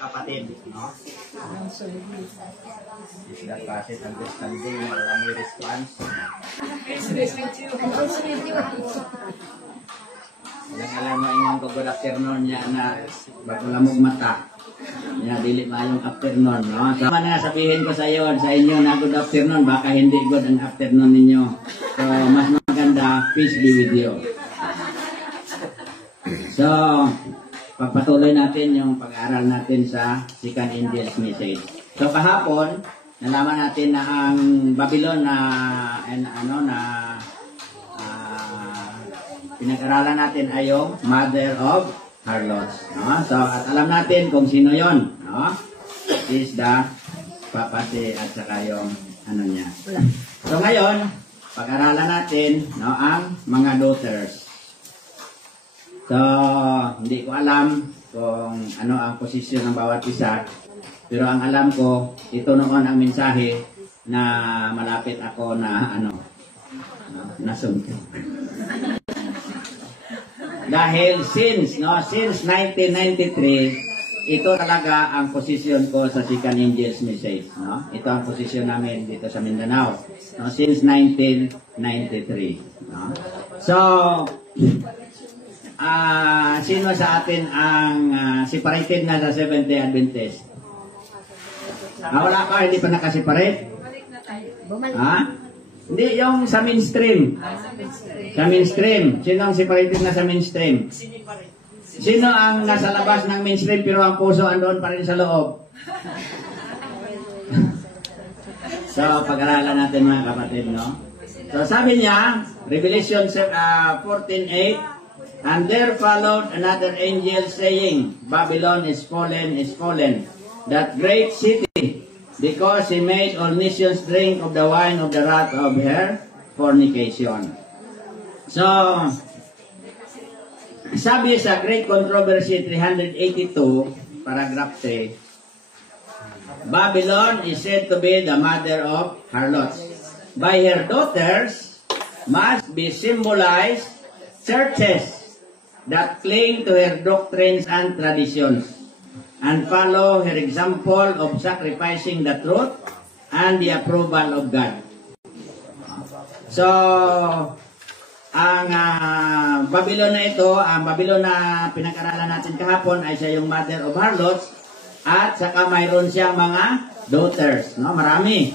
Kapatid, no? Is the process understanding na walang response? Walang alam mo inyong good afternoon niya na bago lamog mata. Niya, dili mayong afternoon, no? Sama na sabihin ko sa iyo, sa inyo na good afternoon, baka hindi good ang afternoon ninyo. So, mas maganda, peace be with you. So, pagpatuloy natin yung pag-aaral natin sa Second Angel's Message. So kahapon, nalaman natin na ang Babylon na pinag-aralan natin ay yung Mother of Harlots. No? So at alam natin kung sino yon, no? Is the papati at saka yung ano niya. So ngayon, pag-aralan natin, no, ang mga daughters. So, hindi ko alam kung ano ang posisyon ng bawat isa. Pero ang alam ko, ito noon ang mensahe na malapit ako na nasunod. Dahil since 1993, ito talaga ang posisyon ko sa Second Angel's Message. No? Ito ang posisyon namin dito sa Mindanao. No? Since 1993. No? So, sino sa atin ang separated na sa Seventh-day Adventist? Wala ka, hindi pa nakaseparate? Ha? Hindi, yung sa mainstream. Sa mainstream. Sino ang separated na sa mainstream? Sino ang nasa labas ng mainstream pero ang puso andoon pa rin sa loob? So, pag-aralan natin mga kapatid, no? So, sabi niya, Revelation 14:8, and there followed another angel saying, Babylon is fallen, that great city, because she made all nations drink of the wine of the wrath of her fornication. So, sabi sa Great Controversy 382, paragraph 3, Babylon is said to be the mother of harlots. By her daughters must be symbolized churches that cling to her doctrines and traditions, and follow her example of sacrificing the truth and the approval of God. So, ang Babylon na ito, ang Babylon na pinag-aralan natin kahapon ay siya yung mother of harlots, at saka mayroon siyang mga daughters, no? Marami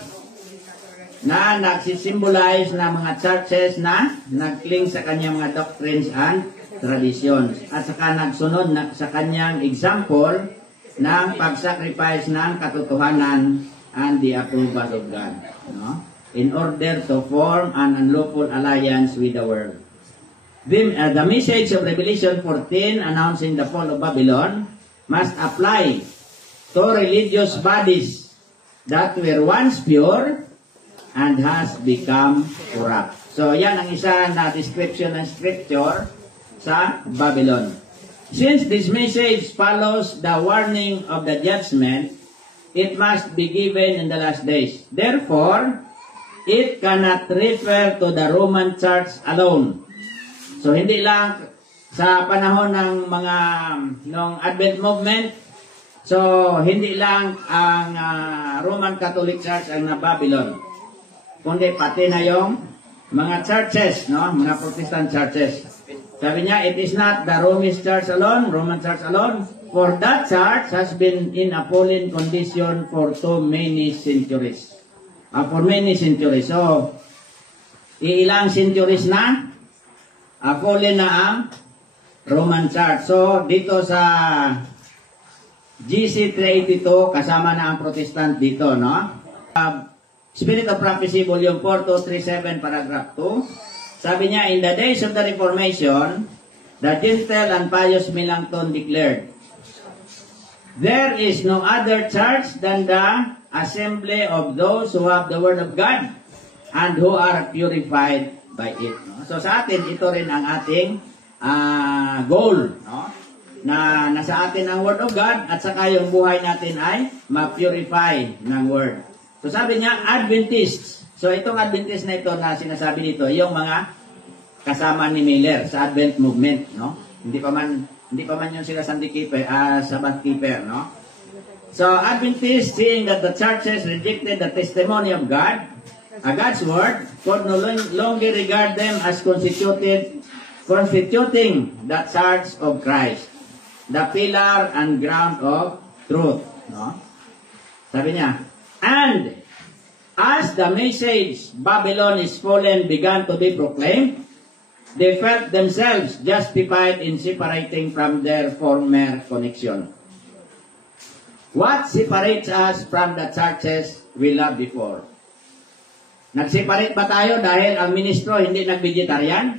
na nagsisimbolize na mga churches na nag-cling sa kanyang mga doctrines and traditions, at saka nagsunod sa kanyang example ng pag-sacrifice ng katotohanan and the approval of God, no? In order to form an unlawful alliance with the world. The message of Revelation 14 announcing the fall of Babylon must apply to religious bodies that were once pure and has become corrupt. So yan ang isa na description ng scripture sa Babylon. Since this message follows the warning of the judgment, it must be given in the last days. Therefore, it cannot refer to the Roman Church alone. So, hindi lang sa panahon ng ng Advent movement, so, hindi lang ang Roman Catholic Church ang na Babylon, kundi pati na yung mga churches, no? Mga Protestant churches. Sabi niya, it is not the Roman Church alone, for that church has been in a fallen condition for so many centuries. For many centuries. So, ilang centuries na, fallen na ang Roman Church. So, dito sa GC 382, kasama na ang Protestant dito, no? Spirit of Prophecy, Volume 4, 237, Paragraph 2. Sabi niya, in the days of the Reformation, the gentle and pious Melanchthon declared, there is no other church than the assembly of those who have the Word of God and who are purified by it. No? So sa atin, ito rin ang ating goal, no? Na nasa atin ang Word of God, at saka yung buhay natin ay ma-purify ng Word. So sabi niya, Adventists. So itong Adventist na ito na sinasabi dito, yung mga kasama ni Miller sa Advent movement, no? Hindi pa man yung sila Sunday keeper, Sabbath keeper, no? So Adventists, seeing that the churches rejected the testimony of God, God's word, could no longer regard them as constituting the church of Christ, the pillar and ground of truth. No? Sabi niya, and as the message Babylon is fallen began to be proclaimed, they felt themselves justified in separating from their former connection. What separates us from the churches we loved before? Nag-separate ba tayo dahil ang ministro hindi nag-vegetarian?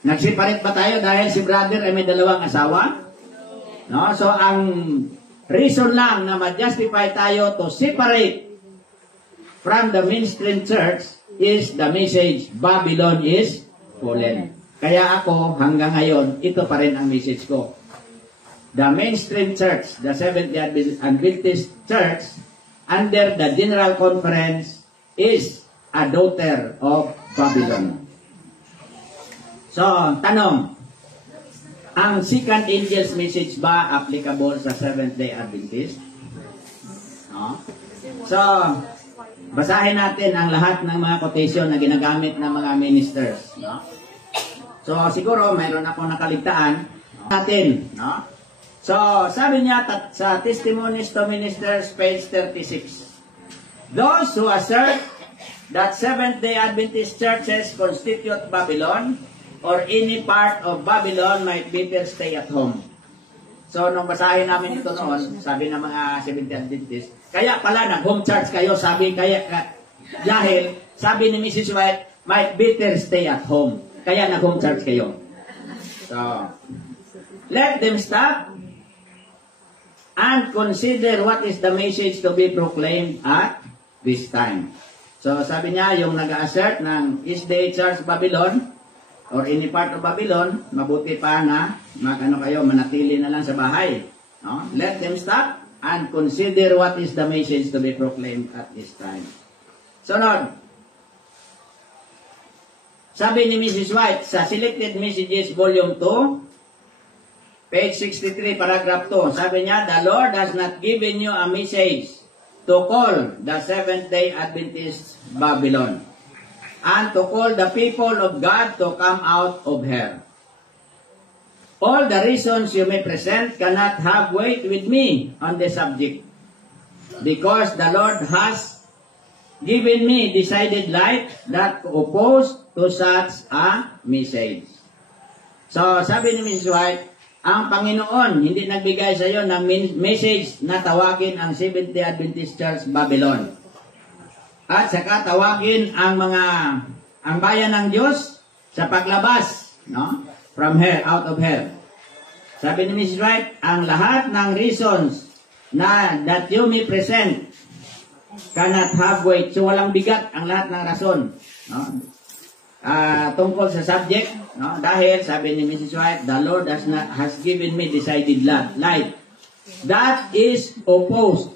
Nag-separate ba tayo dahil si brother ay may dalawang asawa? No? So, ang reason lang na ma-justify tayo to separate from the mainstream church is the message, Babylon is fallen. Kaya ako, hanggang ngayon, ito pa rin ang message ko. The mainstream church, the Seventh-day Adventist church, under the General Conference, is a daughter of Babylon. So, tanong, ang second angel's message ba applicable sa Seventh-day Adventist? No? So, basahin natin ang lahat ng mga quotation na ginagamit ng mga ministers. No? So, siguro, mayroon akong nakaligtaan natin. No? So, sabi niya sa Testimonies to Ministers, page 36. Those who assert that Seventh-day Adventist churches constitute Babylon or any part of Babylon might better stay at home. So, nung basahin namin ito noon, sabi ng mga Seventh-day Adventist, kaya pala nag-home church kayo, sabi dahil, sabi ni Mrs. White, might better stay at home. Kaya nag-home church kayo. So, let them stop and consider what is the message to be proclaimed at this time. So, sabi niya, yung nag-assert ng East-Day Church Babylon or any part of Babylon, mabuti pa na manatili na lang sa bahay. No? Let them stop and consider what is the message to be proclaimed at this time. Sunod. Sabi ni Mrs. White sa Selected Messages Volume 2, page 63, paragraph 2, sabi niya, the Lord has not given you a message to call the Seventh-day Adventist Babylon and to call the people of God to come out of her. All the reasons you may present cannot have weight with me on the subject, because the Lord has given me decided light that oppose to such a message. So, sabi ni Ms. White, ang Panginoon hindi nagbigay sa iyo ng message na tawagin ang Seventh-day Adventist Church Babylon. At saka tawagin ang bayan ng Diyos sa paglabas, no? From her, out of her. Sabi ni Mrs. Wright, ang lahat ng reasons na that you may present cannot have weight. So walang bigat ang lahat ng rason, no? Tungkol sa subject, no? Dahil sabi ni Mrs. White, the Lord has given me decided light that is opposed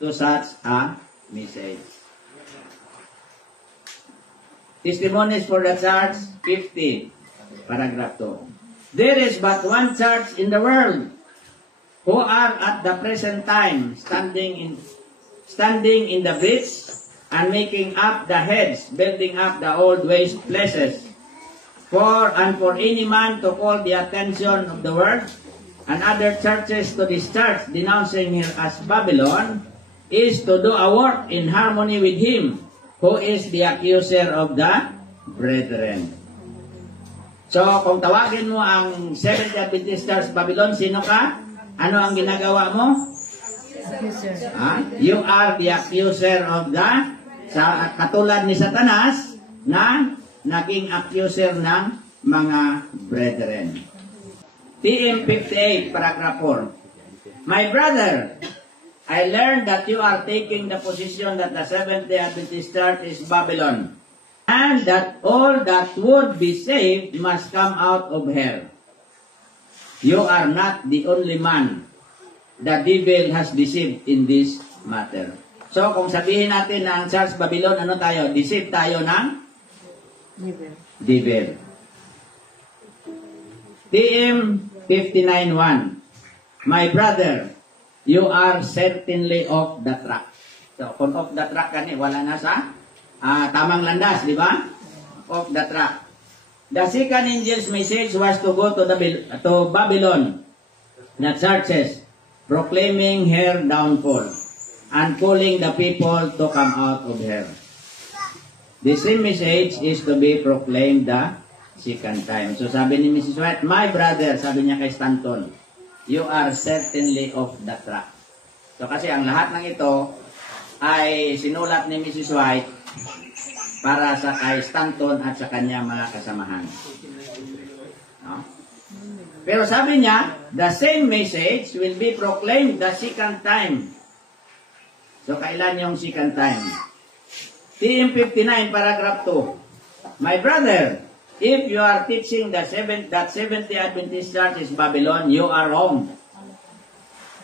to such a message. Testimonies for the Church, 50, paragraph 2. There is but one church in the world who are at the present time standing in the breach and making up the heads, building up the old waste places. For any man to call the attention of the world and other churches to this church, denouncing her as Babylon, is to do a work in harmony with him, who is the accuser of the brethren. So, kung tawagin mo ang Seventh-day Adventist Church Babylon, sino ka? Ano ang ginagawa mo? You are the accuser of the, katulad ni Satanas, na naging accuser ng mga brethren. TM 58, paragraph 4. My brother, I learned that you are taking the position that the Seventh-day Adventist Church is Babylon, and that all that would be saved must come out of her. You are not the only man the devil has deceived in this matter. So, kung sabihin natin na ang Church Babylon, ano tayo? Deceive tayo ng? Devil. TM 59.1. My brother, you are certainly off the track. So, kung off the track ka wala na sa tamang landas, di ba? Off the track. The second angel's message was to go to Babylon, the churches, proclaiming her downfall and calling the people to come out of her. The same message is to be proclaimed the second time. So sabi ni Mrs. White, my brother, sabi niya kay Stanton, you are certainly off the track. So kasi ang lahat ng ito ay sinulat ni Mrs. White para sa kay Stanton at sa kanyang mga kasamahan. No? Pero sabi niya, the same message will be proclaimed the second time. So kailan yung second time? TM 59, paragraph 2. My brother, if you are teaching that 70 Adventist Church is Babylon, you are wrong.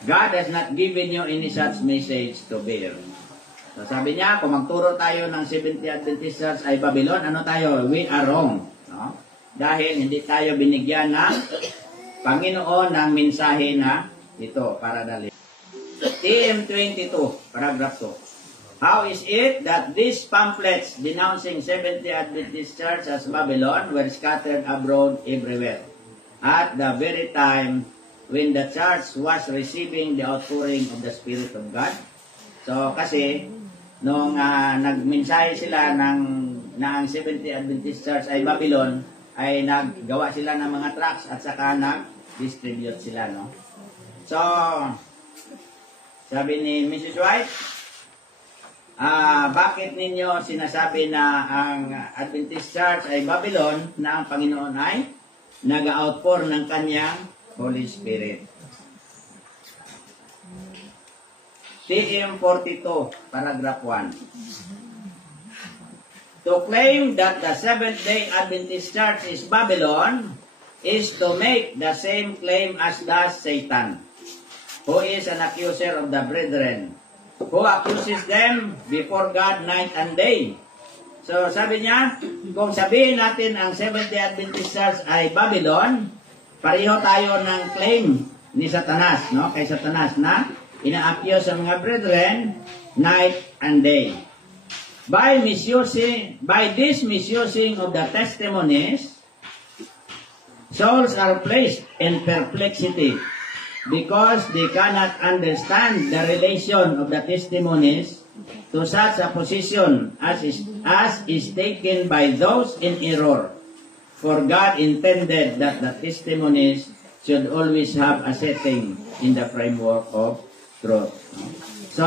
God has not given you any such message to bear. So sabi niya, kung magturo tayo ng 70 Adventist Church ay Babylon, ano tayo? We are wrong. No? Dahil hindi tayo binigyan ng Panginoon ng mensahe na ito para dali. TM 22, paragraph 2. How is it that these pamphlets denouncing 70 Adventist Church as Babylon were scattered abroad everywhere at the very time when the church was receiving the outpouring of the Spirit of God? So kasi nung nagmensahe sila na ang 70 Adventist Church ay Babylon, ay naggawa sila ng mga tracts at saka nag-distribute sila, no? So sabi ni Mrs. White, bakit ninyo sinasabi na ang Adventist Church ay Babylon na ang Panginoon ay nag-outpour ng kanyang Holy Spirit? TM 42, paragraph 1. To claim that the Seventh-day Adventist Church is Babylon is to make the same claim as does Satan, who is an accuser of the brethren, who accuses them before God night and day. So sabi niya, kung sabihin natin ang Seventh-day Adventist Church ay Babylon, pareho tayo ng claim ni Satanas, no? Kay Satanas na ina-accuse sa mga brethren night and day. By this misusing of the testimonies, souls are placed in perplexity, because they cannot understand the relation of the testimonies to such a position as is taken by those in error. For God intended that the testimonies should always have a setting in the framework of truth. So,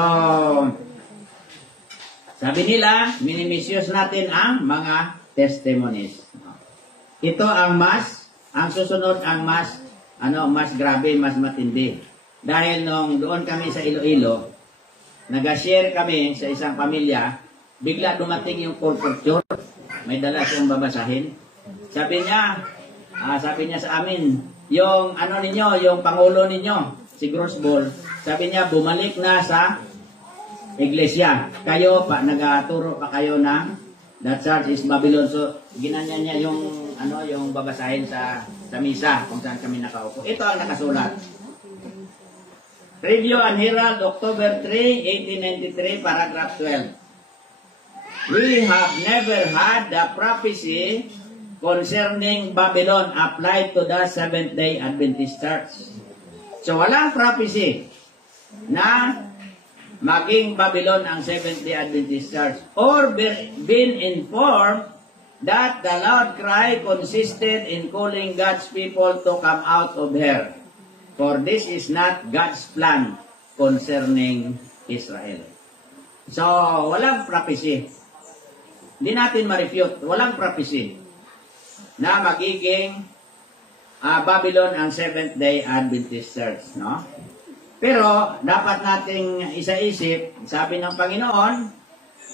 sabi nila, minimisyos natin ang mga testimonies. Ito ang susunod ang mas grabe, mas matindi. Dahil nung doon kami sa Iloilo, nag-share kami sa isang pamilya, bigla dumating yung call for church, may dala siyang babasahin. Sabi niya sa amin, yung yung pangulo ninyo, si Grossball, sabi niya, bumalik na sa iglesia. Kayo pa, nagaturo pa kayo ng the church is Babylon. So, ginanya niya yung babasahin sa misa kung saan kami nakaupo. Ito ang nakasulat. Review and Herald, October 3, 1893, paragraph 12. We have never had the prophecy concerning Babylon applied to the Seventh-day Adventist Church. So, walang prophecy na maging Babylon ang Seventh-day Adventist Church or been informed that the loud cry consisted in calling God's people to come out of her. For this is not God's plan concerning Israel. So, walang prophecy. Hindi natin ma-refute. Walang prophecy na magiging Babylon ang Seventh-day Adventist Church. No? Pero, dapat nating isa-isip, sabi ng Panginoon,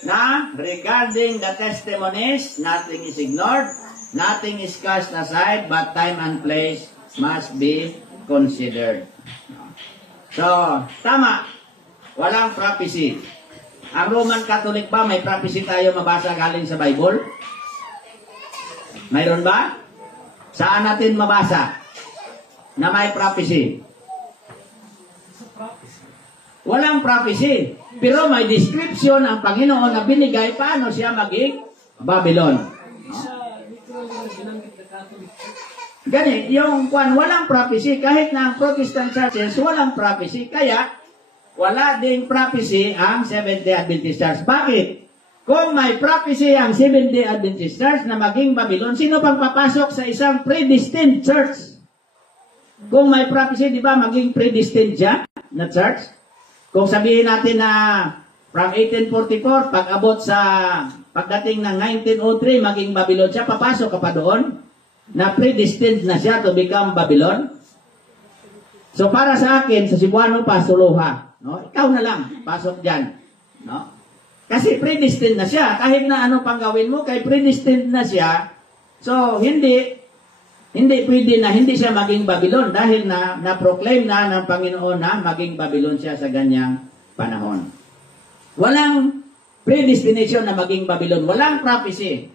na regarding the testimonies, nothing is ignored, nothing is cast aside, but time and place must be considered. So, tama, walang prophecy. Ang Roman Catholic ba, may prophecy tayo mabasa galing sa Bible? Mayroon ba? Saan natin mabasa na may prophecy? Walang prophecy. Pero may description ang Panginoon na binigay paano siya maging Babylon. Ganit, yung walang prophecy. Kahit na ang Protestant churches, walang prophecy. Kaya, wala ding prophecy ang Seventh-day Adventist Church. Bakit? Kung may prophecy ang Seventh-day Adventist Church na maging Babylon, sino pang papasok sa isang predestined church? Kung may prophecy, di ba, maging predestined siya na church? Kung sabihin natin na from 1844, pag-abot sa pagdating ng 1903, maging Babylon siya, papasok ka pa doon? Na predestined na siya to become Babylon? So para sa akin, sa Cebuano pa, suluha. No? Ikaw na lang, pasok dyan. No? Kasi predestined na siya. Kahit na ano pang gawin mo, kay predestined na siya. So hindi pwede na hindi siya maging Babylon dahil na-proclaim na ng Panginoon na maging Babylon siya sa ganyang panahon. Walang predestination na maging Babylon. Walang prophecy.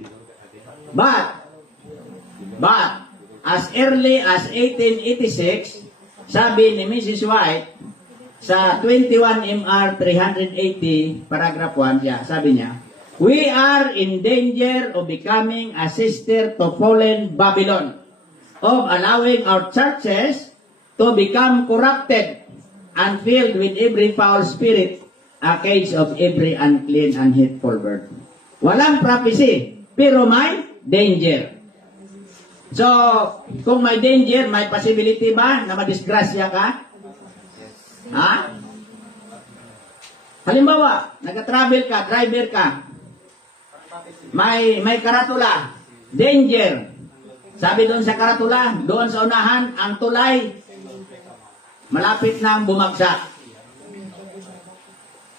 But, as early as 1886, sabi ni Mrs. White, sa 21 MR 380, paragraph 1, sabi niya, "We are in danger of becoming a sister to fallen Babylon, of allowing our churches to become corrupted and filled with every foul spirit, a cage of every unclean and hateful bird." Walang prophecy, pero may danger. So, kung may danger, may possibility ba na madisgrasya ka? Ha? Halimbawa, nag-travel ka, driver ka, may karatula, danger. Sabi doon sa karatula, doon sa unahan, ang tulay, malapit nang bumagsak.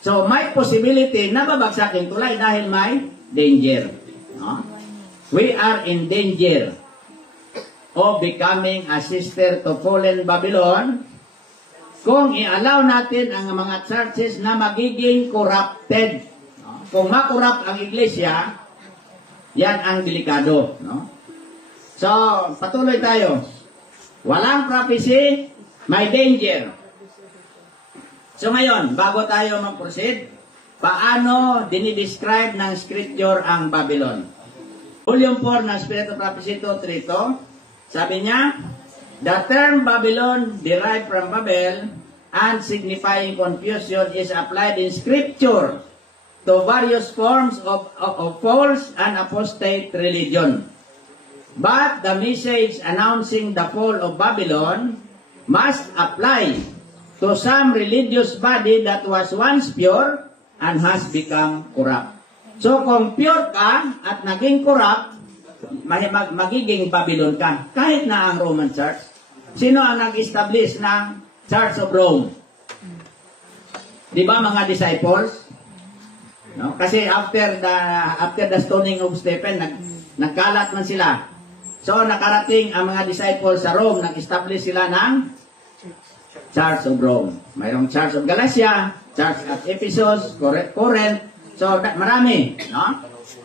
So, may possibility na babagsak yung tulay dahil may danger. No? We are in danger of becoming a sister to fallen Babylon kung i-allow natin ang mga churches na magiging corrupted. No? Kung makorrupt ang iglesia, yan ang delikado. No? So, patuloy tayo. Walang prophecy, may danger. So ngayon, bago tayo mag-proceed, paano dinidescribe ng Scripture ang Babylon? Volume 4 ng Spirit of Prophecy 2:3, sabi niya, "The term Babylon derived from Babel and signifying confusion is applied in Scripture to various forms of false and apostate religion. But the message announcing the fall of Babylon must apply to some religious body that was once pure and has become corrupt." So kung pure ka at naging corrupt, magiging Babylon ka. Kahit na ang Roman Church. Sino ang nag-establish ng Church of Rome? Di ba mga disciples? No? Kasi after the stoning of Stephen, nagkalat man sila. So nakarating ang mga disciples sa Rome, nag-establish sila ng Church of Rome. Mayroong Church of Galatia, Church at Ephesus, Corinth. So marami, no?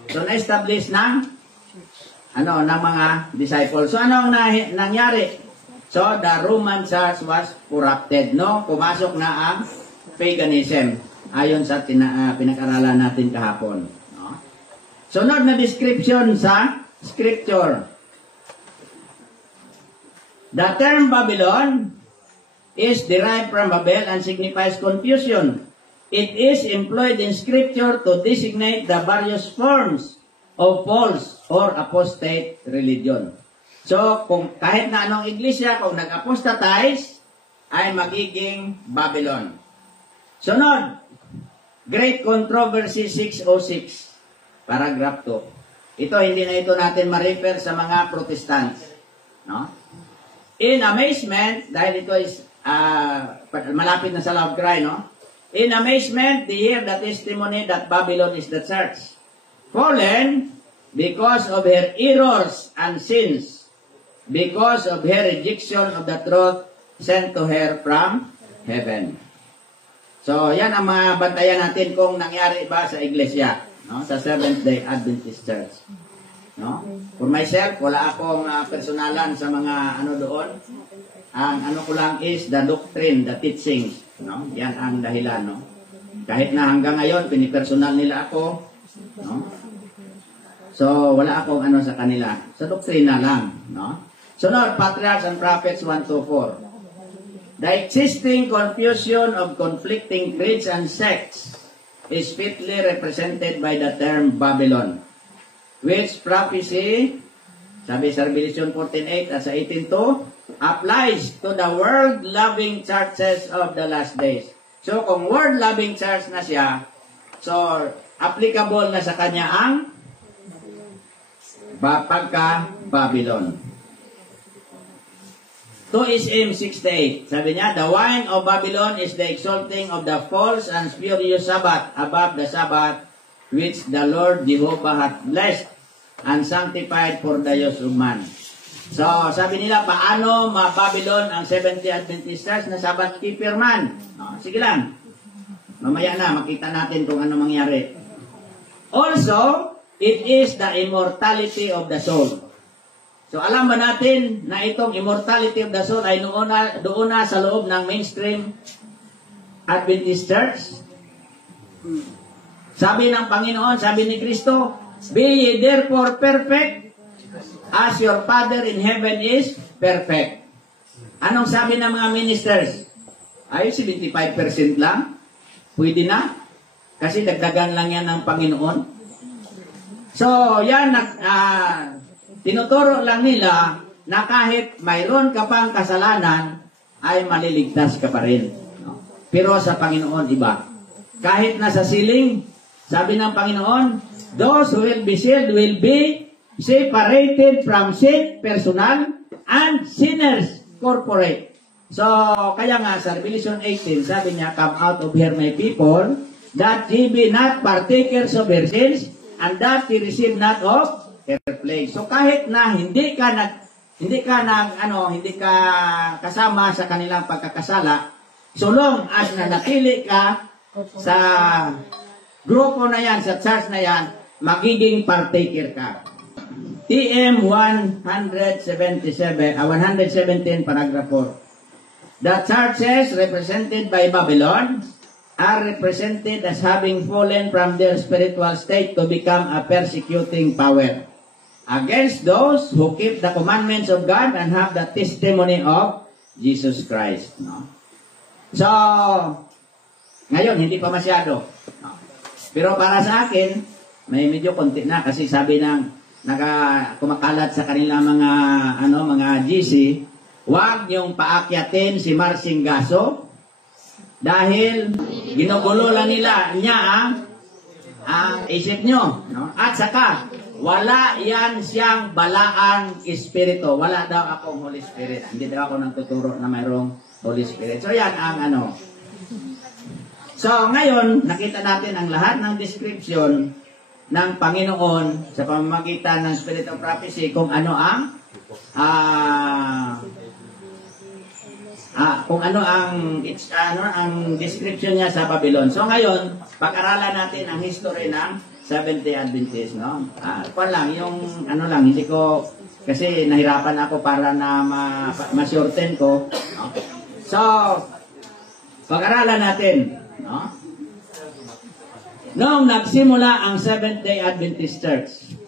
So na-establish ng ng mga disciples. So ano ang nangyari? So the Roman Church was corrupted, no? Pumasok na ang paganism ayon sa pinag-aralan natin kahapon, no? Sunod na description sa Scripture. The term Babylon is derived from Babel and signifies confusion. It is employed in Scripture to designate the various forms of false or apostate religion. So, kung kahit na anong iglesia, kung nag-apostatize, ay magiging Babylon. Sunod, Great Controversy 606, paragraph 2. Ito, hindi na ito natin ma-refer sa mga Protestants. No? In amazement, dahil ito is malapit na sa love cry, no? In amazement, they hear the testimony that Babylon is the church, fallen because of her errors and sins, because of her rejection of the truth sent to her from heaven. So, yan ang mga bantayan natin kung nangyari ba sa iglesia, no? Sa Seventh-day Adventist Church. No? For myself, wala akong personalan sa mga doon. Ang ko lang is the doctrine, the teachings. No? Yan ang dahilan, no? Kahit na hanggang ngayon, pinipersonal nila ako, no? So, wala akong ano sa kanila. Sa doktrina lang, no? Sunod, Patriarchs and Prophets 1-4. The existing confusion of conflicting creeds and sects is fitly represented by the term Babylon, which prophecy, sabi sa Revelation 14:8 at sa 18:2, applies to the world-loving churches of the last days. So, kung world-loving church na siya, so, applicable na sa kanya ang pagka-Babylon. 2 SM 68. Sabi niya, the wine of Babylon is the exalting of the false and spurious Sabbath above the Sabbath which the Lord Jehovah hath blessed and sanctified for the use of man. So, sabi nila, paano ma-Babylon ang 70 Adventist Church na Sabbath keeper man? Sige lang. Mamaya na, makita natin kung ano mangyari. Also, it is the immortality of the soul. So, alam ba natin na itong immortality of the soul ay doon na sa loob ng mainstream Adventist Church? Sabi ng Panginoon, sabi ni Kristo, be ye therefore perfect as your Father in heaven is perfect. Anong sabi ng mga ministers? Ay, 75% lang? Pwede na? Kasi dagdagan lang yan ng Panginoon. So, yan, tinuturo lang nila na kahit mayroon ka pang kasalanan, ay maliligtas ka pa rin. No? Pero sa Panginoon, iba. Kahit nasa siling, sabi ng Panginoon, those who will be sealed will be separated from sin, personal, and sinners, corporate. So, kaya nga sa Revelation 18, sabi niya, come out of here, my people, that ye be not partakers of their sins, and that ye receive not of plague. So kahit na hindi ka kasama sa kanilang pagkakasala, so long as nanatili ka sa grupo na yan, sa church na yan, magiging partaker ka. TM 117, paragraph 4. The churches represented by Babylon are represented as having fallen from their spiritual state to become a persecuting power against those who keep the commandments of God and have the testimony of Jesus Christ. No? So, ngayon, hindi pa masyado. No? Pero para sa akin, may medyo konti na kasi sabi ng kumakalat sa kanilang mga GC, huwag niyong paakyatin si Marcing Gaso dahil ginugulo lang niya ang isip nyo. No? At saka, wala yan siyang balaang espiritu. Wala daw akong Holy Spirit. Hindi daw ako nagtuturo na mayroong Holy Spirit. So yan ang So ngayon, nakita natin ang lahat ng description ng Panginoon sa pamamagitan ng Spirit of Prophecy kung ano ang ang description niya sa Babylon. So ngayon, pag-aralan natin ang history ng Seventh-day Adventist, no? Yung hindi ko, kasi nahirapan ako para na ma-shorten ko, no? So, pag-aralan natin, no? Noong nagsimula ang Seventh-day Adventist Church,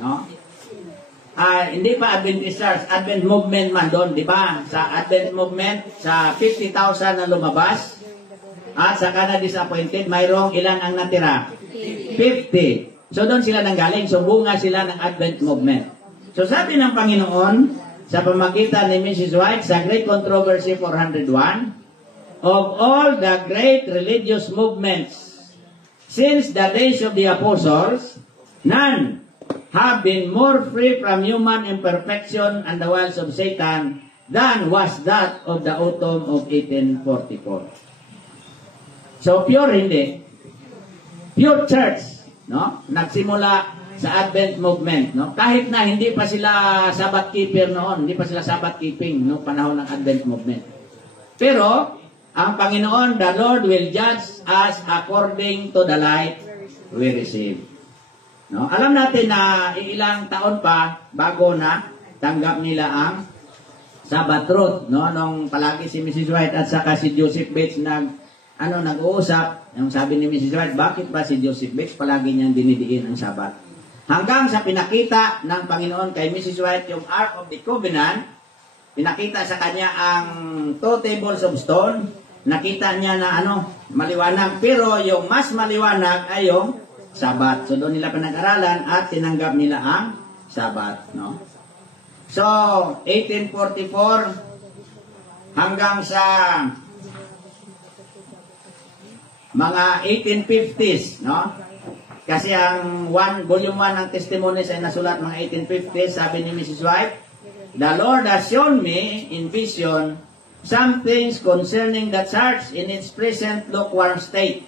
no? Hindi pa Adventist Church, Advent Movement man doon, di ba? Sa Advent Movement, sa 50,000 na lumabas, at sa na-disappointed, mayroong ilan ang natira? 50. So doon sila nanggaling. So bunga sila ng Advent Movement. So sabi ng Panginoon, sa pamagitan ni Mrs. White, sa Great Controversy 401, of all the great religious movements since the days of the apostles, none have been more free from human imperfection and the wiles of Satan than was that of the autumn of 1844. So pure hindi. Pure church, no? Nagsimula sa Advent Movement, no? Kahit na hindi pa sila Sabbath keeper noon, hindi pa sila Sabbath keeping no panahon ng Advent Movement. Pero ang Panginoon, the Lord will judge us according to the light we receive. No? Alam natin na ilang taon pa bago na tanggap nila ang Sabbath truth, no? Nung palagi si Mrs. White at saka si Joseph Bates nag-uusap, yung sabi ni Mrs. White, bakit ba si Joseph Bates palagi niyang dinidiin ang Sabbath? Hanggang sa pinakita ng Panginoon kay Mrs. White yung Ark of the Covenant, pinakita sa kanya ang 2 tables of stone, nakita niya na maliwanag, pero yung mas maliwanag ay yung Sabbath. So doon nila pinag-aralan at tinanggap nila ang Sabbath, no? So 1844 hanggang sa mga 1850s, no? Kasi ang volume 1 ng Testimonies ay nasulat mga 1850s, sabi ni Mrs. White, "The Lord has shown me in vision some things concerning the church in its present lukewarm state,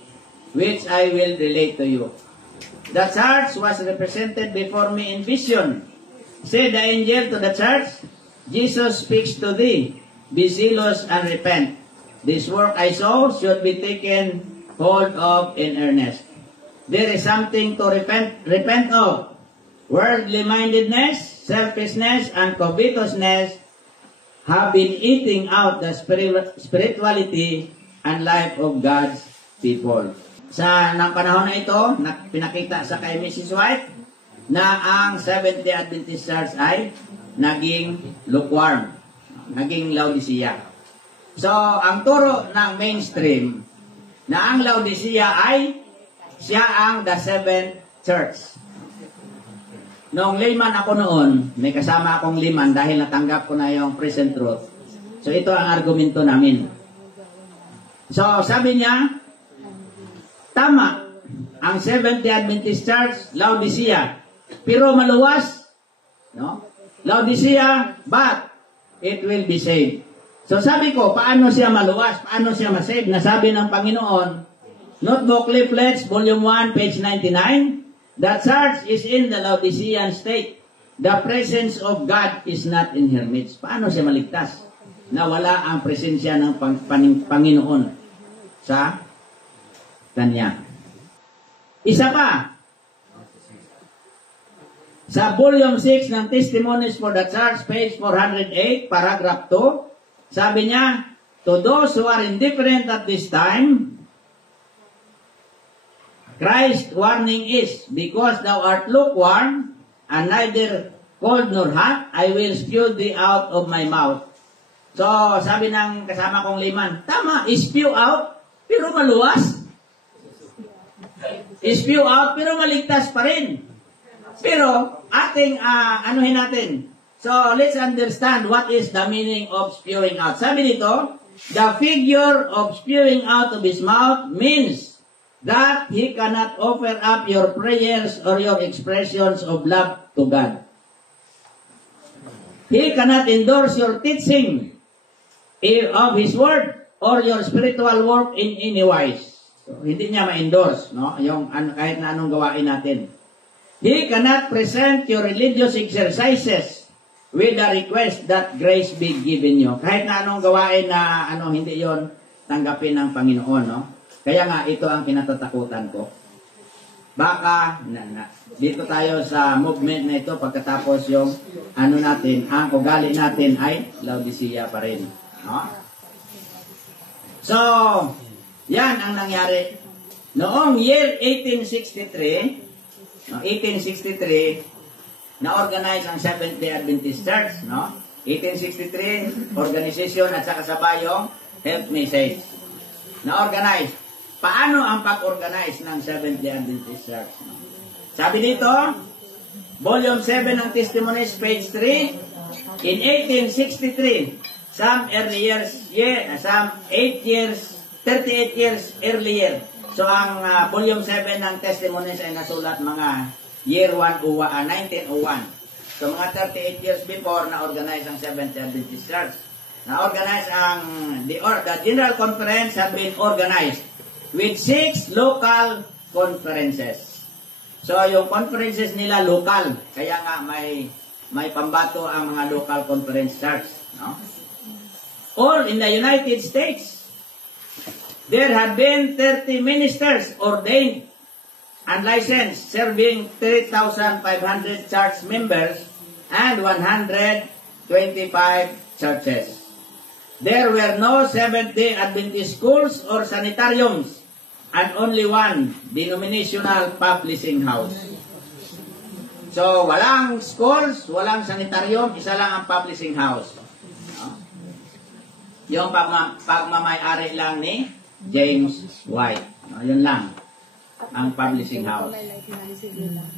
which I will relate to you. The church was represented before me in vision. Said the angel to the church, Jesus speaks to thee, be zealous and repent. This work I saw should be taken hold of in earnest. There is something to repent of. Worldly-mindedness, selfishness, and covetousness have been eating out the spirituality and life of God's people." Sa panahon na ito, pinakita sa kay Mrs. White na ang Seventh-day Adventist Church ay naging lukewarm, naging Laodicea. So, ang turo ng mainstream na ang Laodicea ay siya ang the seventh church. Noong layman ako noon, may kasama akong layman dahil natanggap ko na yung present truth. So ito ang argumento namin. So sabi niya, tama, ang Seventh-day Adventist Church, Laodicea, pero maluwas, no? Laodicea, but it will be saved. So sabi ko, paano siya maluwas? Paano siya masave? Nasabi ng Panginoon, Notebook Leaflets, Volume 1, page 99, "The church is in the Laodicean state. The presence of God is not in her midst." Paano siya maligtas? Na wala ang presensya ng Panginoon sa kanya. Isa pa, sa Volume 6 ng Testimonies for the Church, page 408, paragraph 2, sabi niya, "To those who are indifferent at this time, Christ's warning is, because thou art lukewarm, and neither cold nor hot, I will spew thee out of my mouth." So, sabi ng kasama kong layman, tama, spew out, pero maluwas. Spew out, pero maligtas pa rin. Pero, ating, anuhin natin. So, let's understand what is the meaning of spewing out. Sabi dito, the figure of spewing out of his mouth means that he cannot offer up your prayers or your expressions of love to God. He cannot endorse your teaching of His Word or your spiritual work in any wise. So, hindi niya ma-endorse, no? Yung kahit na anong gawain natin. He cannot present your religious exercises with the request that grace be given you. Kahit na anong gawain na hindi yon tanggapin ng Panginoon, no? Kaya nga, ito ang kinatatakutan ko. Baka, dito tayo sa movement na ito, pagkatapos yung natin, ang ugali natin ay Laodicea pa rin. No? So, yan ang nangyari. Noong year 1863, na-organize ang Seventh-day Adventist Church. No? 1863, organization at saka sabayong health message. Na-organize. Paano ang pag-organize ng Seventh-day Adventist Church? Sabi dito, Volume 7 ng Testimonies, page 3, in 1863, some 38 years earlier. So, ang Volume 7 ng Testimonies ay nasulat mga year 1901. So, mga 38 years before, na-organize ang Seventh-day Adventist Church. Na-organize the General Conference had been organized with 6 local conferences. So, yung conferences nila local. Kaya nga may pambato ang mga local conference church. No? All in the United States, there had been 30 ministers ordained and licensed, serving 3,500 church members and 125 churches. There were no Seventh-day Adventist schools or sanitariums, and only one denominational publishing house. So, walang schools, walang sanitarium, isa lang ang publishing house. No? Yung pagmamayari lang ni James White. No? Yun lang ang publishing house.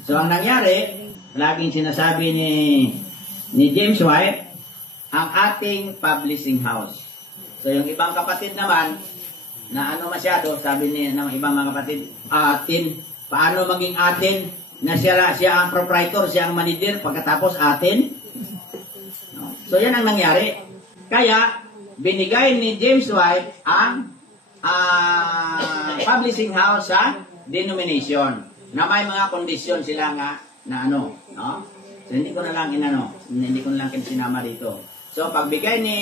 So, ang nangyari, laging sinasabi ni James White, ang ating publishing house. So, yung ibang kapatid naman, na ano masyado, sabi ni ng ibang mga kapatid, atin. Paano maging atin? Na siya ang proprietor, siya ang manager, pagkatapos atin. No? So, yan ang nangyari. Kaya, binigay ni James White ang publishing house sa denomination na may mga kondisyon sila nga na ano. No? So, hindi ko na lang sinama dito. So, pagbigay ni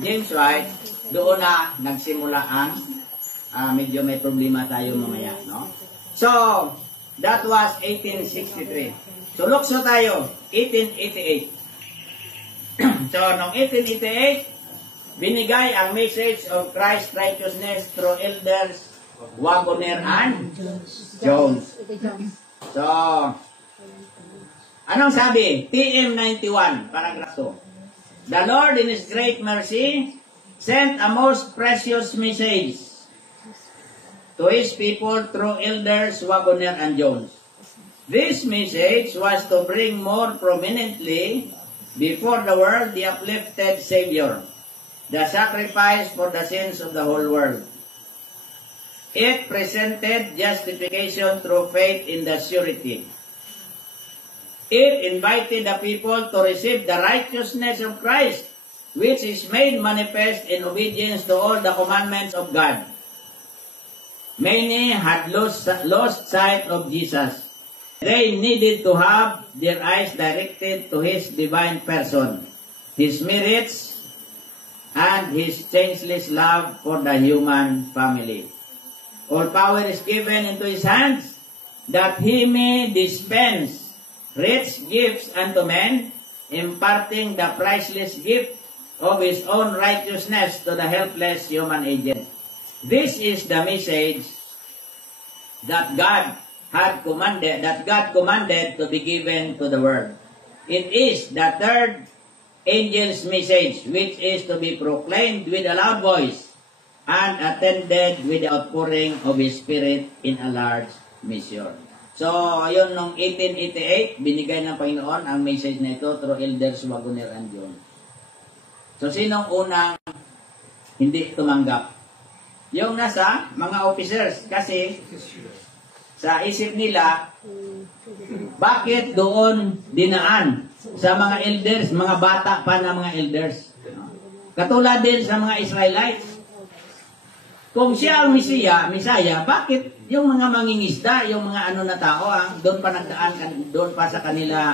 James White, doon na nagsimula ang medyo may problema tayo mamaya. No? So, that was 1863. So, lukso tayo, 1888. So, noong 1888, binigay ang message of Christ's righteousness through elders Wagoner and Jones. So, anong sabi? TM 91, paragraph 2. The Lord in His great mercy sent a most precious message to His people through elders Wagoner and Jones. This message was to bring more prominently before the world the uplifted Savior, the sacrifice for the sins of the whole world. It presented justification through faith in the surety. It invited the people to receive the righteousness of Christ, which is made manifest in obedience to all the commandments of God. Many had lost sight of Jesus. They needed to have their eyes directed to His divine person, His merits, and His changeless love for the human family. All power is given into His hands, that He may dispense rich gifts unto men, imparting the priceless gift of His own righteousness to the helpless human agent. This is the message that God commanded to be given to the world. It is the third angel's message, which is to be proclaimed with a loud voice and attended with the outpouring of His Spirit in a large measure. So, ayun, noong 1888, binigay ng Panginoon ang message na ito through elders Wagoner and Jones. So, sinong unang hindi tumanggap? Yung nasa mga officers. Kasi, sa isip nila, bakit doon dinaan sa mga elders, mga bata pa na mga elders? Katulad din sa mga Israelites. Kung siya ang Misaya, bakit yung mga mangingisda, yung mga na tao, doon pa nagdaan, doon pa sa kanila,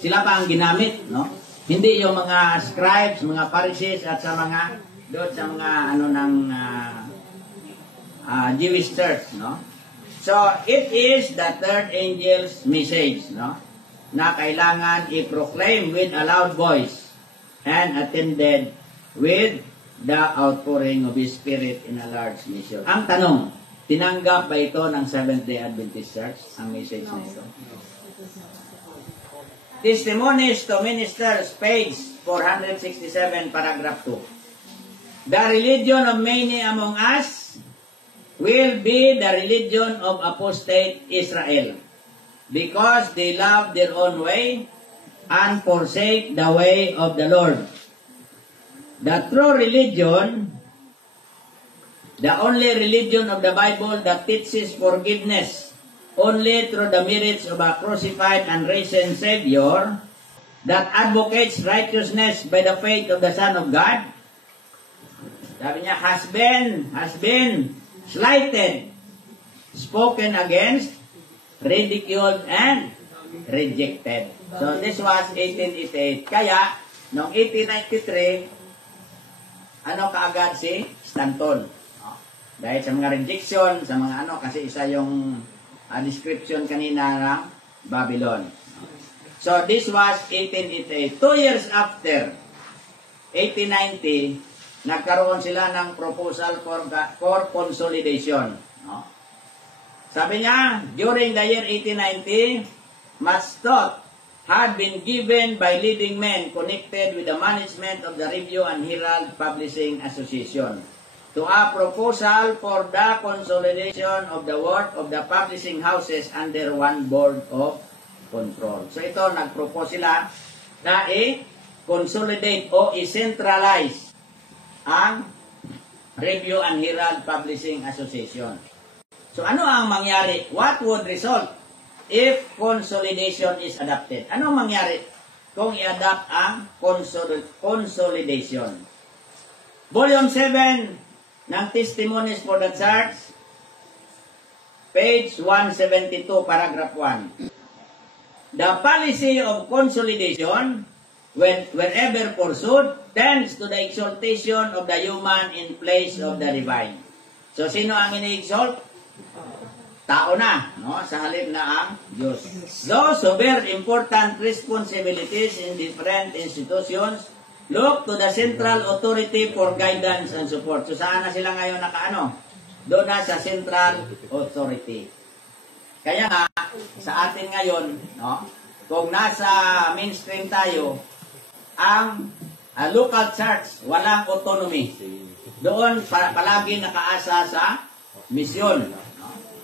sila pa ang ginamit, no? Hindi yung mga scribes, mga Pharisees, at sa mga, doon sa mga, Jewish church, no? So, it is the third angel's message, no? Na kailangan i-proclaim with a loud voice and attended with the outpouring of His Spirit in a large measure. Ang tanong, tinanggap ba ito ng Seventh-day Adventist Church, ang message na ito? Testimonies to Ministers, page 467, paragraph 2. The religion of many among us will be the religion of apostate Israel, because they love their own way and forsake the way of the Lord. The true religion, the only religion of the Bible that teaches forgiveness only through the merits of a crucified and risen Savior, that advocates righteousness by the faith of the Son of God, sabi niya, has been slighted, spoken against, ridiculed, and rejected. So this was 1888. Kaya, noong 1893, kaagad si Stanton. Dahil sa mga rejection, sa mga kasi isa yung description kanina ng Babylon. So, this was 1888. 2 years after, 1890, nagkaroon sila ng proposal for consolidation. No? Sabi niya, during the year 1890, much thought had been given by leading men connected with the management of the Review and Herald Publishing Association to a proposal for the consolidation of the work of the publishing houses under one board of control. So ito, nag-propose sila na i-consolidate o i-centralize ang Review and Herald Publishing Association. So ano ang mangyari? What would result if consolidation is adopted? Ano ang mangyari kung i-adapt ang consolidation? Volume 7 ng Testimonies for the Church, page 172, paragraph 1. The policy of consolidation, wherever pursued, tends to the exaltation of the human in place of the divine. So, sino ang ini-exalt? Tao na, no? Sa halip na ang Diyos. Those who bear important responsibilities in different institutions look to the central authority for guidance and support. So, saan na sila ngayon nakaano? Doon na sa central authority. Kaya nga, sa atin ngayon, no, kung nasa mainstream tayo, ang local church, walang autonomy. Doon, palagi nakaasa sa misyon. No?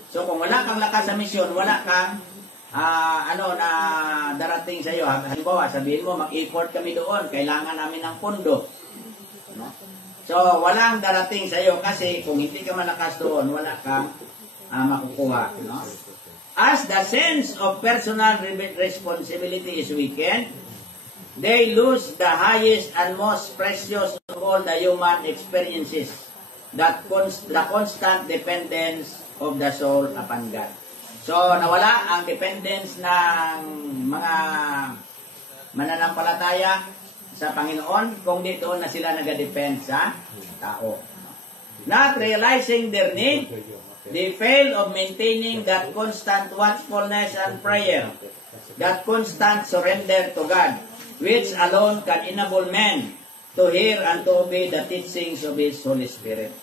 So, kung wala kang lakas sa misyon, wala kang na darating sa iyo. Halimbawa, sabihin mo, mag-effort kami doon, kailangan namin ng pondo. No? So, walang darating sa iyo kasi kung hindi ka malakas doon, wala kang makukuha. No? As the sense of personal responsibility is weakened, they lose the highest and most precious of all the human experiences, the constant dependence of the soul upon God. So, nawala ang dependence ng mga mananampalataya sa Panginoon kung dito na sila nag-depend sa tao. Not realizing their need, they fail of maintaining that constant watchfulness and prayer, that constant surrender to God, which alone can enable men to hear and to obey the teachings of His Holy Spirit.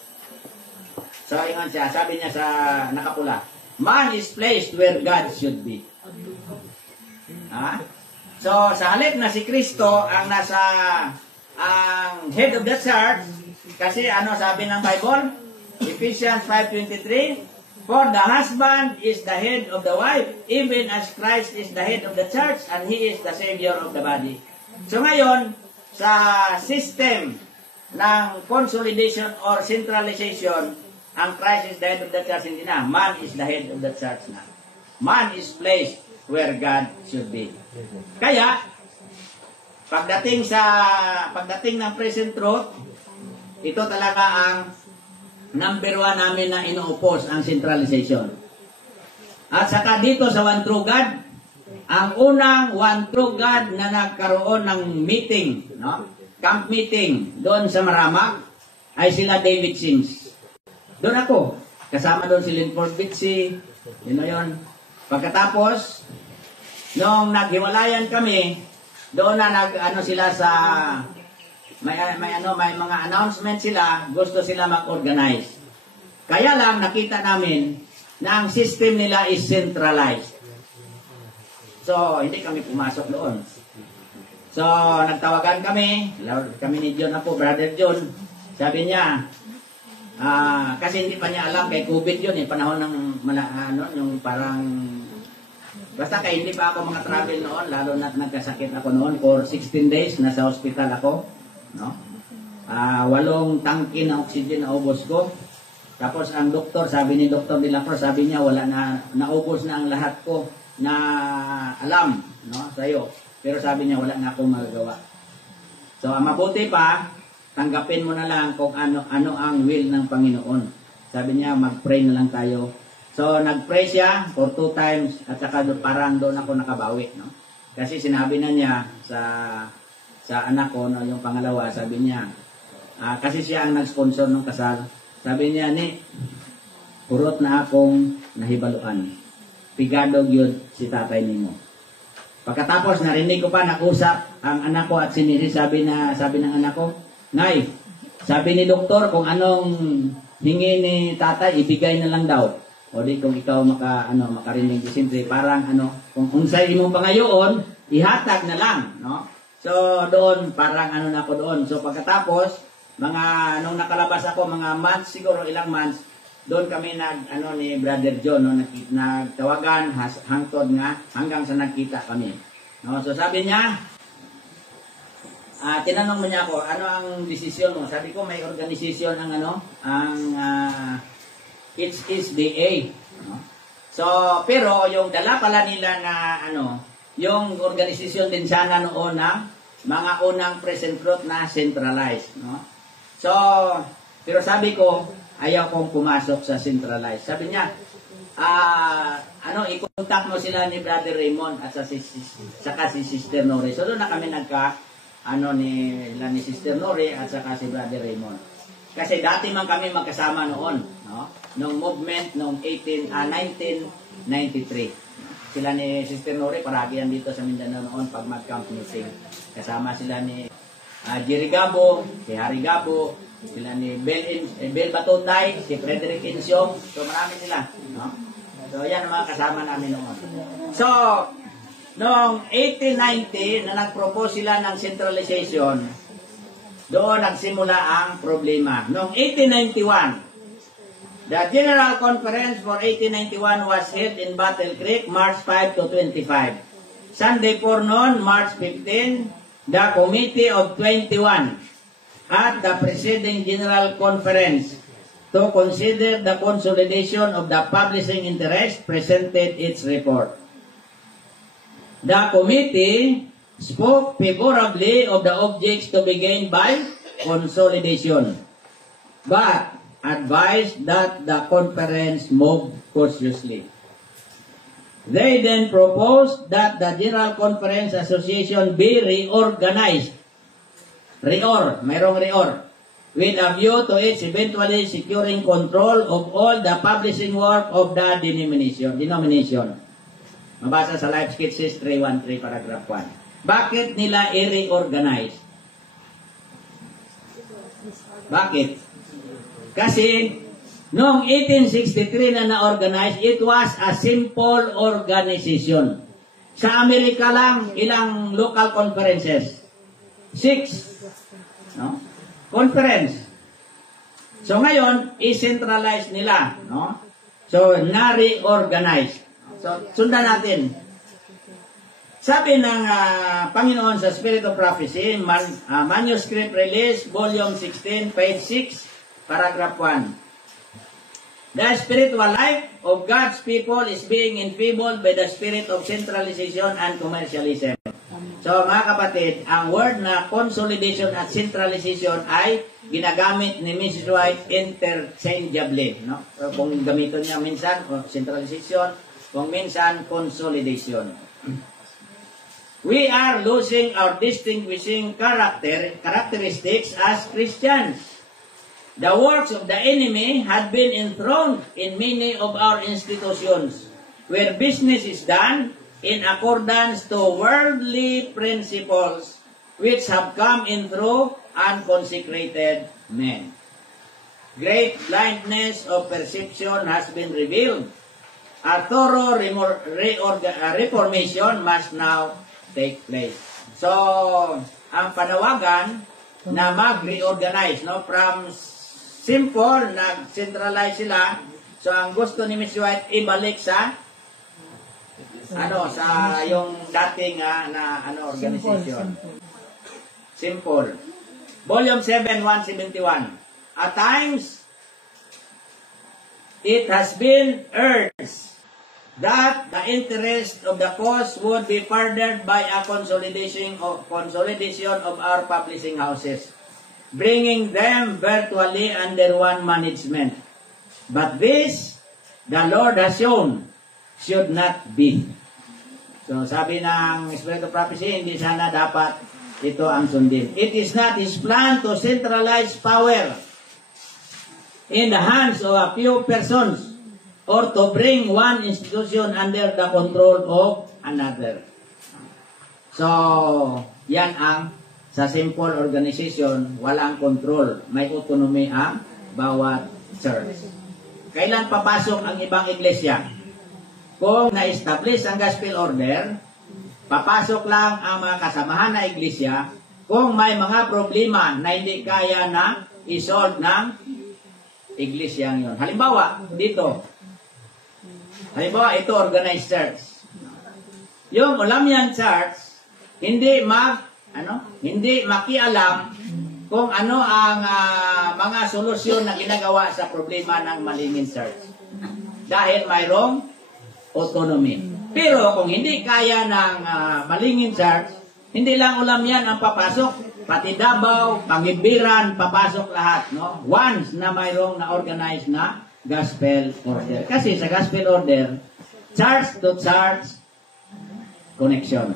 So, ingon siya, sabi niya sa nakapula, man is placed where God should be. So, sa halip na si Kristo ang ang head of the church, kasi ano sabi ng Bible? Ephesians 5:23, for the husband is the head of the wife, even as Christ is the head of the church, and He is the Savior of the body. So ngayon, sa system ng consolidation or centralization, ang Christ is the head of the church, hindi na. Man is the head of the church na. Man is placed where God should be. Kaya, pagdating ng present truth, ito talaga ang number 1 namin na ino-oppose ang centralization. At saka dito sa One True God, ang unang One True God na nagkaroon ng meeting, no? Camp meeting doon sa Maramak, ay sila David Sims. Doon ako. Kasama doon si Linford Bitsy. Yun na yun. Pagkatapos, nung naghiwalayan kami, doon na sila sa may mga announcement sila, gusto sila mag-organize. Kaya lang nakita namin na ang system nila is centralized. So, hindi kami pumasok doon. So, nagtawagan kami ni John ako, Brother John. Sabi niya, kasi hindi pa niya alam kay COVID yun, panahon ng yung parang basta kaya hindi pa ako mga travel noon, lalo na nagkasakit ako noon for 16 days, nasa hospital ako, no? 8 tangke ng oxygen na ubos ko. Tapos ang doktor, sabi ni Dr. De La Cruz, sabi niya wala na, naubos na ang lahat ko na alam, no, sa iyo. Pero sabi niya wala na akong magagawa. So, mabuti pa, tanggapin mo na lang kung ano ang will ng Panginoon. Sabi niya, mag-pray na lang tayo. So, nag-pray siya for 2 times at saka parang doon ako nakabawi, no? Kasi sinabi na niya sa anak ko, no, yung pangalawa, sabi niya, kasi siya ang nag-sponsor ng kasal. Sabi niya, ni, purot na akong nahibaluan. Pigado yun si tatay nimo. Pagkatapos, narinig ko pa, nakusap ang anak ko at sinisi, sabi ng anak ko, Nay, sabi ni doktor, kung anong hingi ni tatay, ibigay na lang daw. O di kung ikaw makarinig, siyempre, parang kung unsay imong pangayoon, ihatag na lang, no? So, doon, parang na ako doon. So, pagkatapos, nung nakalabas ako, mga months, siguro ilang months, doon kami ni Brother John, no, nagtawagan, hangtod nga, hanggang sa nagkita kami. No, so sabi niya, tinanong mo niya ako, ano ang desisyon mo? Sabi ko, may organisasyon HSDA. No? So, pero yung dala pala nila na, yung organisasyon din sana noon na mga unang present fruit na centralized. No? So, pero sabi ko, ayaw kong pumasok sa centralized. Sabi niya, i-contact mo sila ni Brother Raymond at saka si Sister Nori. So doon na kami ni Sister Nori at saka si Brother Raymond. Kasi dati man kami magkasama noon, no? Nung movement noong 1993. Sila ni Sister Nori, paragi yan dito sa Mindanao noon pag mag-camp meeting. Kasama sila ni Jerry Gabo, si Harry Gabo, sila ni Bel Batutay, si Frederick Insyong. So marami sila, no? So yan ang mga kasama namin noon. So noong 1890 na nag-propose sila ng centralization, doon nagsimula ang problema. Noong 1891, the General Conference for 1891 was held in Battle Creek, March 5 to 25. Sunday forenoon, March 15, the Committee of 21 at the Presiding General Conference to consider the consolidation of the publishing interest presented its report. The committee spoke favorably of the objects to be gained by consolidation, but advised that the conference move cautiously. They then proposed that the General Conference Association be reorganized. Mayroong reor. With a view to its eventually securing control of all the publishing work of the denomination. Mabasa sa Life Sketches 313 paragraph 1. Bakit nila i-reorganize? Bakit? Kasi noong 1863 na na-organize, it was a simple organization. Sa Amerika lang, ilang local conferences? 6. No? Conference. So ngayon, i-centralize nila, no? So na-reorganize. So sundan natin. Sabi ng Panginoon sa Spirit of Prophecy, Manuscript Release, Volume 16, page 6, paragraph 1. The spiritual life of God's people is being enfeebled by the spirit of centralization and commercialism. So mga kapatid, ang word na consolidation at centralization ay ginagamit ni Mrs. White interchangeably. No? So, kung gamitin niya minsan, centralization, kung minsan, consolidation. We are losing our distinguishing characteristics as Christians. The works of the enemy had been enthroned in many of our institutions, where business is done in accordance to worldly principles which have come in through unconsecrated men. Great blindness of perception has been revealed. A thorough reformation must now take place. So, ang panawagan na mag-reorganize, no, from simple, nag-centralize sila. So, ang gusto ni Ms. White, ibalik sa sa yung dating organization. Simple. Volume 7, 171. At times, it has been urged that the interest of the cause would be furthered by a consolidation of our publishing houses, bringing them virtually under one management. But this, the Lord has shown, should not be. So sabi ng Spirit of Prophecy, hindi sana dapat ito ang sundin. It is not His plan to centralize power in the hands of a few persons or to bring one institution under the control of another. So, yan ang sa simple organization, walang control. May autonomy ang bawat church. Kailan papasok ang ibang iglesia? Kung na-establish ang gospel order, papasok lang ang mga kasamahan na iglesia kung may mga problema na hindi kaya na isolve ng iglesia yun. Halimbawa, ito organized church. Yung Olamian Church, hindi makialam kung ano ang mga solusyon na ginagawa sa problema ng Malingin Church. Dahil mayroong autonomy. Pero kung hindi kaya ng Malingin Church, hindi lang Olamian ang papasok, pati Davao, Pangibiran, papasok lahat. No? Once na mayroong na-organize na gospel order. Kasi sa gospel order, church to church connection.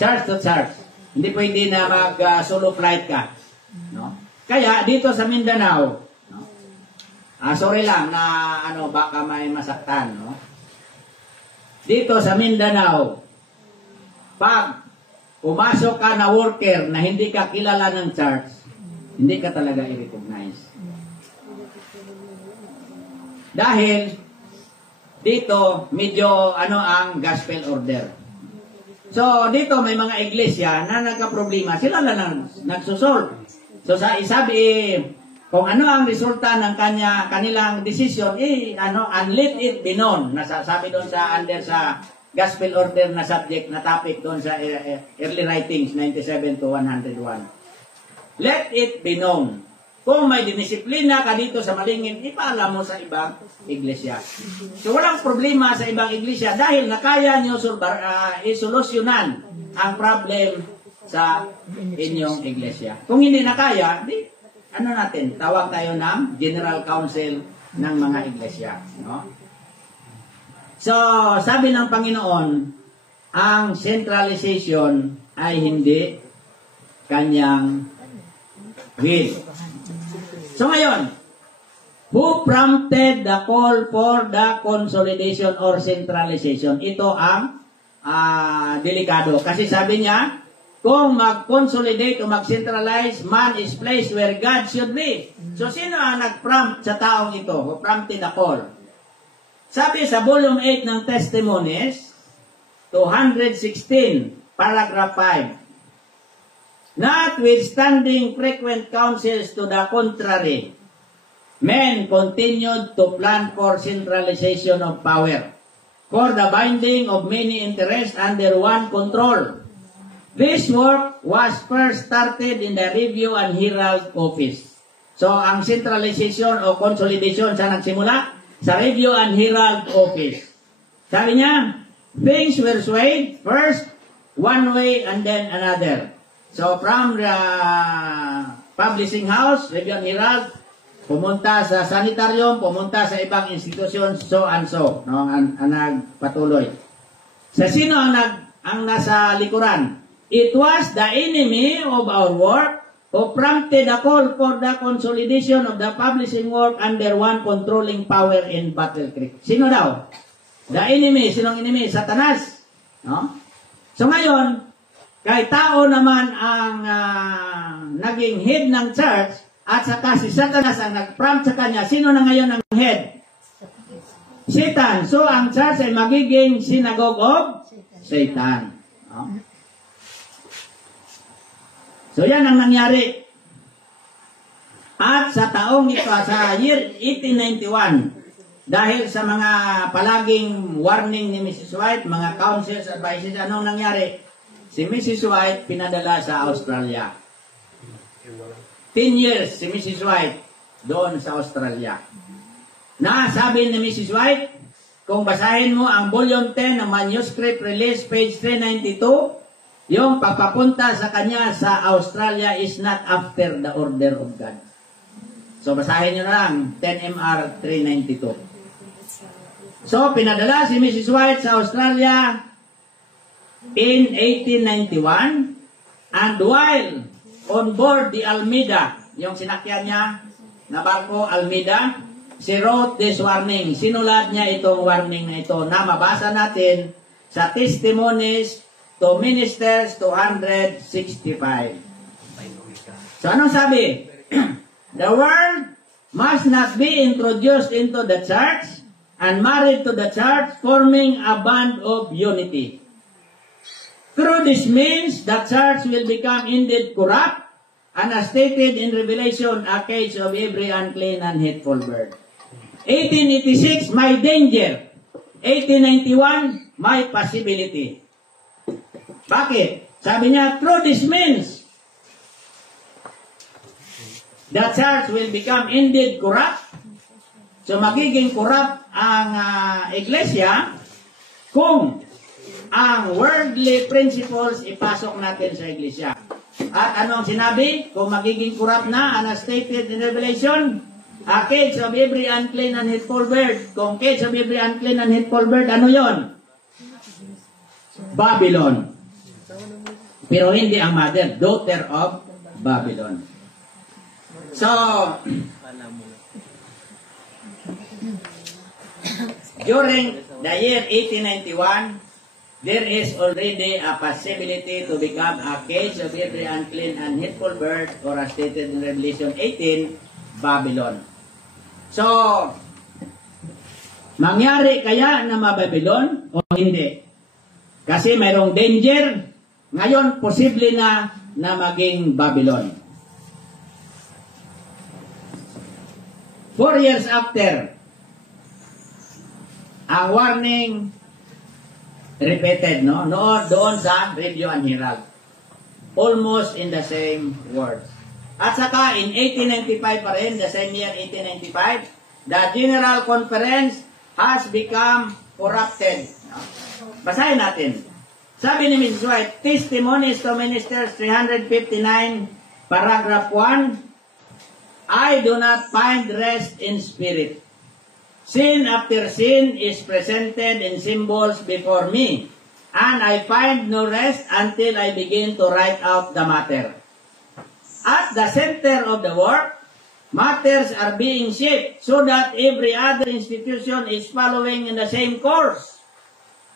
Church to church. Hindi pwede na mag-solo flight ka. No? Kaya dito sa Mindanao, no? Sorry lang na baka may masaktan. No? Dito sa Mindanao, pag pumasok ka na worker na hindi ka kilala ng church, hindi ka talaga i-recognize. Dahil dito medyo ang gospel order. So dito may mga iglesia na nagka-problema, sila na nagsusolve. So sabi kung ano ang resulta ng kanilang decision, and let it be known. Nasasabi doon sa gospel order na subject na topic doon sa early writings 97 to 101. Let it be known. Kung may dinisiplina ka dito sa Malingin, ipaalam mo sa ibang iglesia. So walang problema sa ibang iglesia dahil nakaya nyo isolusyonan ang problem sa inyong iglesia. Kung hindi nakaya, tawag tayo ng General Council ng mga iglesia. No? So, sabi ng Panginoon, ang centralization ay hindi kanyang will. So ngayon, who prompted the call for the consolidation or centralization? Ito ang delikado. Kasi sabi niya, kung mag-consolidate o mag-centralize, man is placed where God should be. So sino ang nag-prompt sa taong ito? Who prompted the call? Sabi sa volume 8 ng Testimonies, 216, paragraph 5. Notwithstanding frequent counsels to the contrary, men continued to plan for centralization of power, for the binding of many interests under one control. This work was first started in the Review and Herald Office. So, ang centralization o consolidation sa nagsimula? Sa Review and Herald Office. Sabi niya, things were swayed first one way and then another. So from the publishing house, Review and Herald, pumunta sa sanitarium, pumunta sa ibang institusyon, so and so, no, ang nagpatuloy. Sa sino ang nasa likuran? It was the enemy of our work who prompted the call for the consolidation of the publishing work under one controlling power in Battle Creek. Sino daw? The enemy. Sinong enemy? Satanas. No? So ngayon, kahit tao naman ang naging head ng church at saka si Satanas ang nag-prompt sa kanya, sino na ngayon ang head? Satan. So ang church ay magiging synagogue of Satan. No? So yan ang nangyari. At sa taong ito, sa year 1891, dahil sa mga palaging warning ni Mrs. White, mga counsels, advices, anong nangyari? Si Mrs. White pinadala sa Australia. 10 years si Mrs. White doon sa Australia. Na sabi ni Mrs. White, kung basahin mo ang volume 10 ng manuscript release, page 392, yung pagpapunta sa kanya sa Australia is not after the order of God. So basahin nyo na lang, 10 MR 392. So pinadala si Mrs. White sa Australia in 1891, and while on board the Almeida, yung sinakyan niya na barko Almeida, she wrote this warning. Sinulat niya itong warning na ito na mabasa natin sa Testimonies to ministers 265. So anong sabi? The word must not be introduced into the church and married to the church, forming a band of unity. Through this means, the church will become indeed corrupt, and as stated in Revelation, a cage of every unclean and hateful bird. 1886, my danger. 1891, my possibility. Bakit? Sabi niya, through this means, the church will become indeed corrupt. So magiging corrupt ang iglesia kung ang worldly principles ipasok natin sa iglesia. At anong sinabi? Kung magiging corrupt na, as stated in Revelation, a cage of every unclean and hateful bird. Kung cage of every unclean and hateful bird, ano yon? Babylon. Pero hindi ang mother, daughter of Babylon. So, during the year 1891, there is already a possibility to become a cage of every unclean and hateful bird, or as stated in Revelation 18, Babylon. So, mangyari kaya na ma-Babylon o hindi? Kasi mayroong danger. Ngayon, posible na maging Babylon. 4 years after, ang warning repeated, no? Doon sa Review and Herald. Almost in the same words. At saka, in 1895 pa rin, the same year, 1895, the General Conference has become corrupted. No? Basahin natin. Sabi ni Mrs. White, Testimonies to Ministers 359, paragraph 1, I do not find rest in spirit. Sin after sin is presented in symbols before me, and I find no rest until I begin to write out the matter. At the center of the work, matters are being shaped so that every other institution is following in the same course.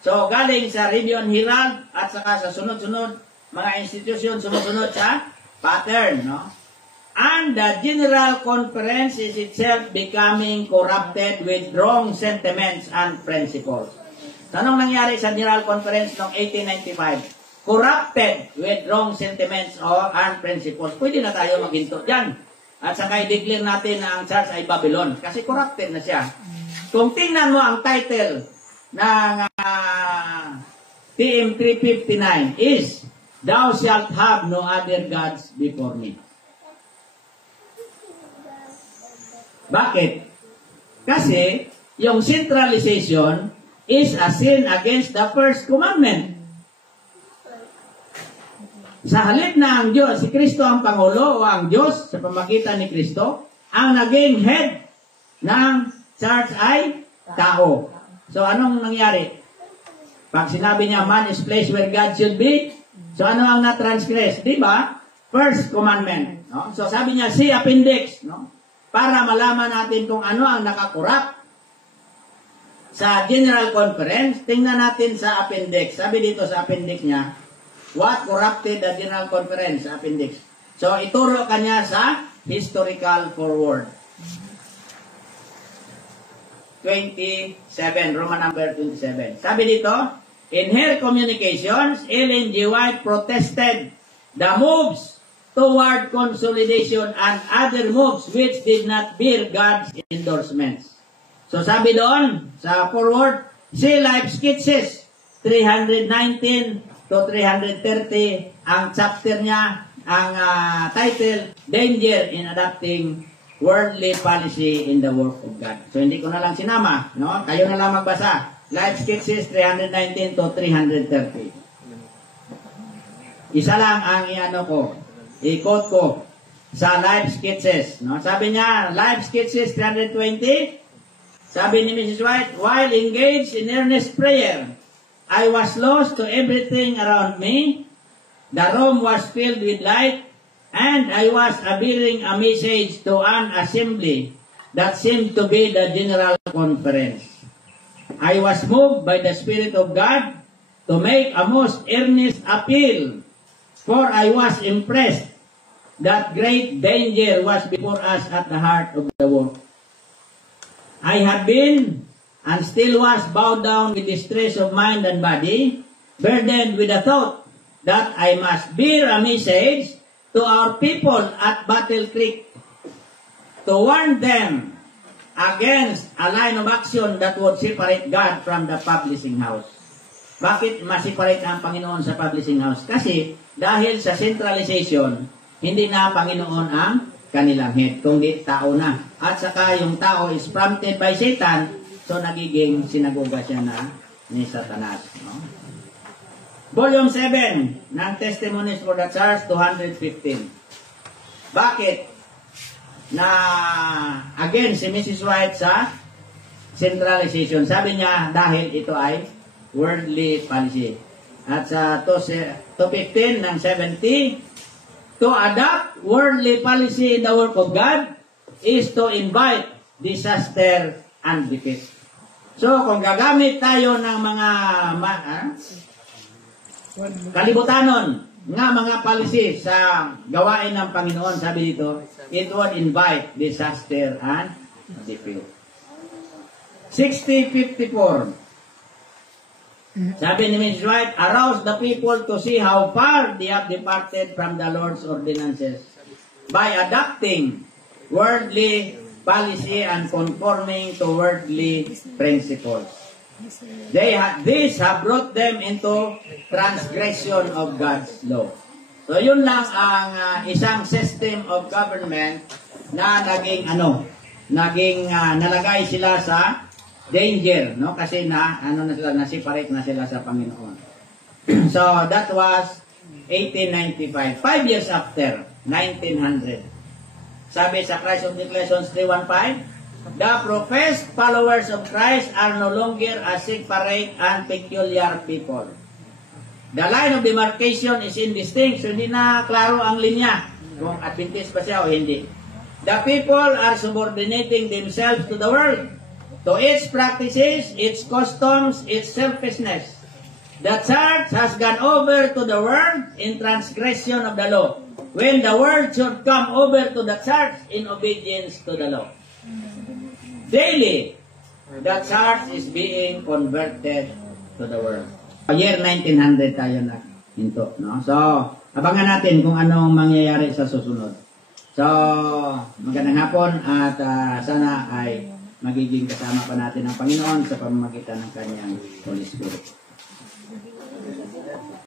So, galing sa Review and Herald at saka sa sunod-sunod mga institution, sunod-sunod sa pattern, no? And the General Conference is itself becoming corrupted with wrong sentiments and principles. Anong nangyari sa General Conference noong 1895? Corrupted with wrong sentiments and principles. Pwede na tayo maghinto dyan. At saka i-declare natin na ang church ay Babylon. Kasi corrupted na siya. Kung tingnan mo ang title ng TM 359 is, Thou shalt have no other gods before me. Bakit? Kasi, yung centralization is a sin against the first commandment. Sa halip na ang Diyos, si Kristo ang Pangulo o ang Diyos sa pamagitan ni Kristo, ang naging head ng church ay tao. So, anong nangyari? Pag sinabi niya, man is place where God should be, so ano ang na-transgress? Diba? First commandment. No? So, sabi niya, see appendix, no? Para malaman natin kung ano ang nakakurap sa General Conference. Tingnan natin sa appendix. Sabi dito sa appendix niya, what corrupted the General Conference? Appendix. So, ituro kanya sa historical forward. 27, Roman number 27. Sabi dito, in her communications, Ellen G. White protested the moves toward consolidation and other moves which did not bear God's endorsements. So sabi doon, sa forward, see Life Sketches, 319 to 330, ang chapter niya, ang title, Danger in Adopting Worldly Policy in the Work of God. So hindi ko na lang sinama, no? Kayo na lang magbasa. Life Sketches, 319 to 330. Isa lang ang i-quote ko sa Life Sketches. No? Sabi niya, Life Sketches 320, sabi ni Mrs. White, while engaged in earnest prayer, I was lost to everything around me. The room was filled with light, and I was bearing a message to an assembly that seemed to be the General Conference. I was moved by the Spirit of God to make a most earnest appeal, for I was impressed that great danger was before us at the heart of the work. I had been and still was bowed down with distress of mind and body, burdened with the thought that I must bear a message to our people at Battle Creek to warn them against a line of action that would separate God from the publishing house. Bakit ma-separate ang Panginoon sa publishing house? Kasi dahil sa centralization, hindi na Panginoon ang kanilang head, kundi tao na. At saka yung tao is prompted by Satan, so nagiging sinagoga siya na ni Satanas. No? Volume 7 ng Testimonies for the Church, 215. Bakit? Na again, si Mrs. White sa centralization. Sabi niya, dahil ito ay worldly policy. At sa 215 ng 70, to adopt worldly policy in the work of God is to invite disaster and defeat. So, kung gagamit tayo ng mga kalibutanon nga mga policy sa gawain ng Panginoon, sabi dito, it would invite disaster and defeat. 6054. Sabi ni Mrs. White, arouse the people to see how far they have departed from the Lord's ordinances by adopting worldly policy and conforming to worldly principles. These have brought them into transgression of God's law. So yun lang ang isang system of government na naging nalagay sila sa danger, no? Kasi na-separate na sila sa Panginoon. So that was 1895, 5 years after 1900. Sabi sa Christ of Declarations 3:15, the professed followers of Christ are no longer a separate and peculiar people. The line of demarcation is indistinct, so hindi na klaro ang linya kung Adventist pa siya o hindi. The people are subordinating themselves to the world, to its practices, its customs, its selfishness. The church has gone over to the world in transgression of the law, when the world should come over to the church in obedience to the law. Daily, the church is being converted to the world. Year 1900 tayo na hinto, no? So, abangan natin kung anong mangyayari sa susunod. So, magandang hapon at sana ay magiging kasama pa natin ang Panginoon sa pamamagitan ng kanyang Holy Spirit.